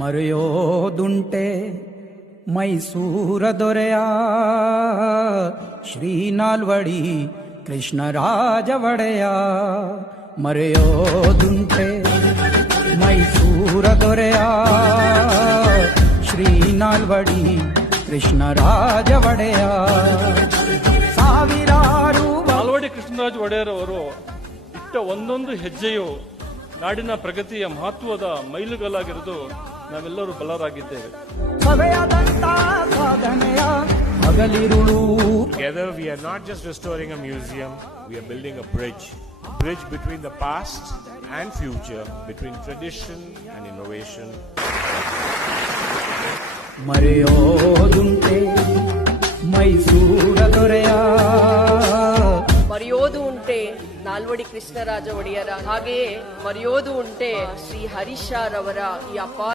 ಮರೆಯೋದುಂಟೆ ಮೈಸೂರ ದೊರೆಯ ಶ್ರೀ ನಾಲ್ವಡಿ ಕೃಷ್ಣರಾಜ ಒಡೆಯ. ಮರೆಯೋದುಂಟೆ ಮೈಸೂರ ದೊರೆಯ ಶ್ರೀ ನಾಲ್ವಡಿ ಕೃಷ್ಣರಾಜ ಒಡೆಯ. ಸಾವಿರಾರು ನಾಲ್ವಡಿ ಕೃಷ್ಣರಾಜ ಒಡೆಯರ್ ಅವರು ಇಟ್ಟ ಒಂದೊಂದು ಹೆಜ್ಜೆಯು ನಾಡಿನ ಪ್ರಗತಿಯ ಮಹತ್ವದ ಮೈಲುಗಲ್ಲಾಗಿರುವುದು ನಾವೆಲ್ಲರೂ ಬಲರಾಗಿದ್ದೇವೆ. Together we are not just restoring a museum, we are building a bridge between the past and future, between tradition and innovation. ಮರೆಯೋದುಂಟೆ ಮೈಸೂರ ದೊರೆಯ, ಮರೆಯೋದು ಉಂಟೆ ನಾಲ್ವಡಿ ಕೃಷ್ಣರಾಜ ಒಡೆಯರ, ಹಾಗೆಯೇ ಮರೆಯೋದು ಉಂಟೆ ಶ್ರೀ ಹರೀಶ್ ರವರ ಈ ಅಪಾರ